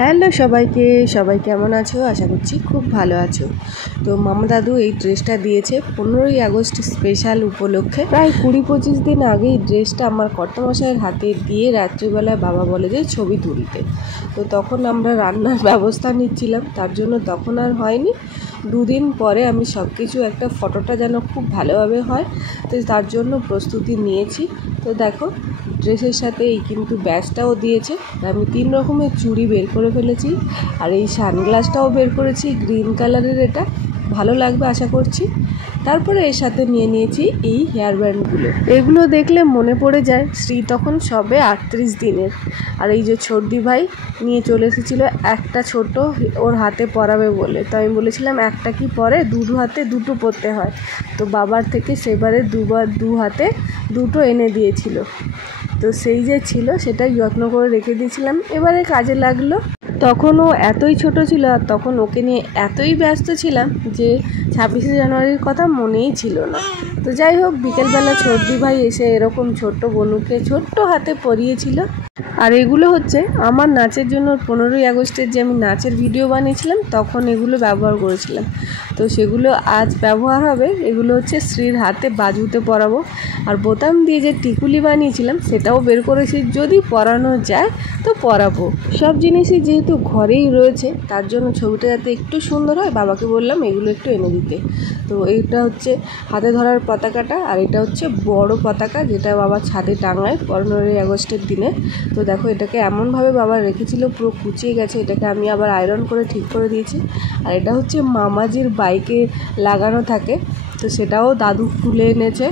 Hello সবাইকে, সবাই কেমন আছো? আশা করছি খুব ভালো আছো। তো মামা দাদু এই ড্রেসটা দিয়েছে 15ই আগস্ট স্পেশাল উপলক্ষে। প্রায় 20-25 দিন আগেই ড্রেসটা আমার কর্তামশাইয়ের হাতে দিয়ে রাত্রিবেলায় বাবা বলে যে ছবি তুলতে। তো তখন আমরা রান্নার ব্যবস্থা নিচ্ছিলাম, তার জন্য তখন আর হয়নি। 2 দিন পরে আমি সব কিছু একটা ফটোটা যেন খুব ভালোভাবে হয়, তো তার জন্য প্রস্তুতি নিয়েছি। তো দেখো ড্রেসের সাথে এই কিন্তু ব্যাজটাও দিয়েছে। আমি 3 রকমের চুড়ি বের করে ফেলেছি, আর এই সানগ্লাসটাও বের করেছি গ্রিন কালারের, এটা ভালো লাগবে আশা করছি। তারপরে এর সাথে নিয়ে নিয়েছি এই হেয়ার ব্যান্ডগুলো। এগুলো দেখলে মনে পড়ে যায় শ্রী তখন সবে 38 দিনের। আর এই যে ছোটদি ভাই নিয়ে চলে এসেছিলো একটা ছোট ওর হাতে পরাবে বলে, তো আমি বলেছিলাম একটা কি পরে, দুটো হাতে দুটো পরতে হয়। তো বাবার থেকে সেবারে দু হাতে দুটো এনে দিয়েছিল। তো সেই যে ছিল সেটাই যত্ন করে রেখে দিয়েছিলাম, এবারে কাজে লাগলো। তখন ও এতই ছোট ছিল আর তখন ওকে নিয়ে এতই ব্যস্ত ছিলাম যে 26শে জানুয়ারির কথা মনেই ছিল না। তো যাই হোক, বিকেলবেলা ছোটদি ভাই এসে এরকম ছোট্ট বনুকে ছোট্ট হাতে পরিয়েছিল। আর এগুলো হচ্ছে আমার নাচের জন্য 15ই আগস্টের যে আমি নাচের ভিডিও বানিয়েছিলাম তখন এগুলো ব্যবহার করেছিলাম। তো সেগুলো আজ ব্যবহার হবে। এগুলো হচ্ছে শ্রীর হাতে বাজুতে পরাবো। আর বোতাম দিয়ে যে টিকুলি বানিয়েছিলাম সেটাও বের করেছি, যদি পরানো যায় তো পরাবো। সব জিনিসই যেহেতু ঘরেই রয়েছে তার জন্য ছবিটা যাতে একটু সুন্দর হয়, বাবাকে বললাম এগুলো একটু এনে দিতে। তো এইটা হচ্ছে হাতে ধরার পতাকাটা, আর এটা হচ্ছে বড় পতাকা যেটা বাবা ছাদে টাঙায় 15ই আগস্টের দিনে। তো দেখো এটাকে এমনভাবে বাবা রেখেছিল পুরো কুচিয়ে গেছে, এটাকে আমি আবার আয়রন করে ঠিক করে দিয়েছি। আর এটা হচ্ছে মামাজির বাইকে লাগানো থাকে, তো সেটাও দাদু খুলে এনেছে।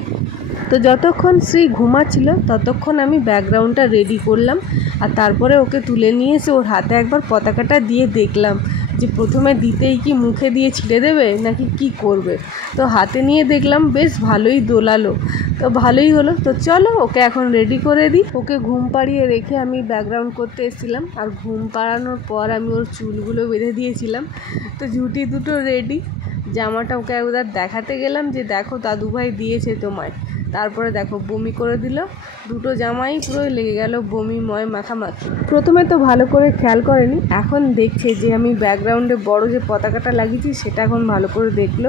তো যতক্ষণ শ্রী ঘুমাচ্ছিল ততক্ষণ আমি ব্যাকগ্রাউন্ডটা রেডি করলাম, আর তারপরে ওকে তুলে নিয়ে এসে ওর হাতে একবার পতাকাটা দিয়ে দেখলাম যে প্রথমে দিতেই কি মুখে দিয়ে ছিঁড়ে দেবে নাকি কি করবে। তো হাতে নিয়ে দেখলাম বেশ ভালোই দোলালো, তো ভালোই হলো। তো চলো ওকে এখন রেডি করে দিই। ওকে ঘুম পাড়িয়ে রেখে আমি ব্যাকগ্রাউন্ড করতে এসেছিলাম, আর ঘুম পাড়ানোর পর আমি ওর চুলগুলো বেঁধে দিয়েছিলাম। তো ঝুঁটি দুটো রেডি, জামাটা ওকে একবার দেখাতে গেলাম যে দেখো দাদুভাই দিয়েছে তোমায়। তারপরে দেখো বমি করে দিল, দুটো জামাই পুরো লেগে গেল বমিময় মাখামাখি। প্রথমে তো ভালো করে খেয়াল করেনি, এখন দেখছে যে আমি ব্যাকগ্রাউন্ডে বড় যে পতাকাটা লাগিয়েছি সেটা এখন ভালো করে দেখলো।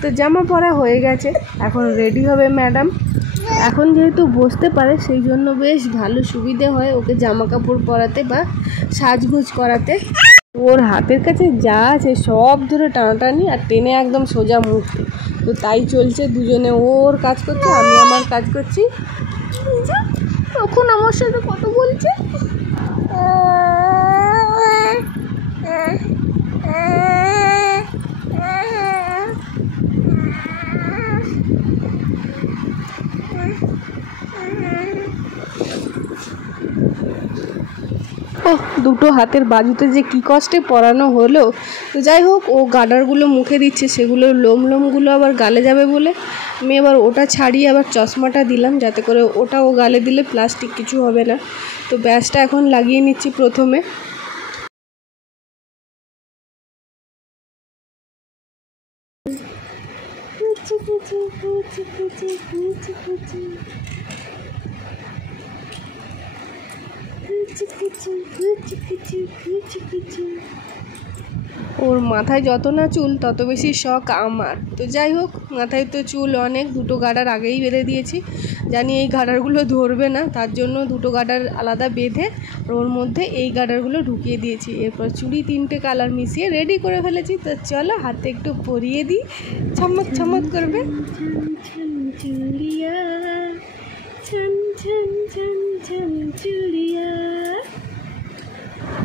তো জামা পরা হয়ে গেছে, এখন রেডি হবে ম্যাডাম। এখন যেহেতু বসতে পারে সেই জন্য বেশ ভালো সুবিধে হয় ওকে জামা কাপড় পরাতে বা সাজগোজ করাতে। ওর হাতের কাছে যা আছে সব ধরে টানাটানি আর টেনে একদম সোজা মুখে। তো তাই চলছে, দুজনে ওর কাজ করছে আমি আমার কাজ করছি। তখন আমার সাথে কত বলছে। দুটো হাতের বাজুতে যে কী কষ্টে পরানো হলো। তো যাই হোক, ও গার্ডারগুলো মুখে দিচ্ছে, সেগুলো লোমগুলো আবার গালে যাবে বলে আমি আবার ওটা ছাড়িয়ে আবার চশমাটা দিলাম, যাতে করে ওটাও গালে দিলে প্লাস্টিক কিছু হবে না। তো ব্যাসটা এখন লাগিয়ে নিচ্ছি প্রথমে। ওর মাথায় যত না চুল তত বেশি শখ আমার। তো যাই হোক, মাথায় তো চুল অনেক, দুটো গার্ডার আগেই বেঁধে দিয়েছি, জানি এই গার্ডারগুলো ধরবে না, তার জন্য দুটো গার্ডার আলাদা বেঁধে ওর মধ্যে এই গার্ডারগুলো ঢুকিয়ে দিয়েছি। এরপর চুড়ি 3টে কালার মিশিয়ে রেডি করে ফেলেছি। তো চলো হাতে একটু পরিয়ে দিই, ছমক ছমক করবে।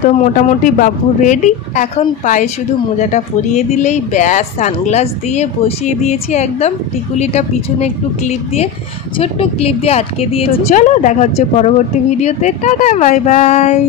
তো মোটামুটি বাবু রেডি, এখন পায়ে শুধু মোজাটা পরিয়ে দিলেই ব্যাস। সানগ্লাস দিয়ে বসিয়ে দিয়েছি একদম, টিকুলিটা পিছনে একটু ক্লিপ দিয়ে ছোট্ট ক্লিপ দিয়ে আটকে দিয়েছি। চলো দেখা হচ্ছে পরবর্তী ভিডিওতে, টাটা বাই বাই।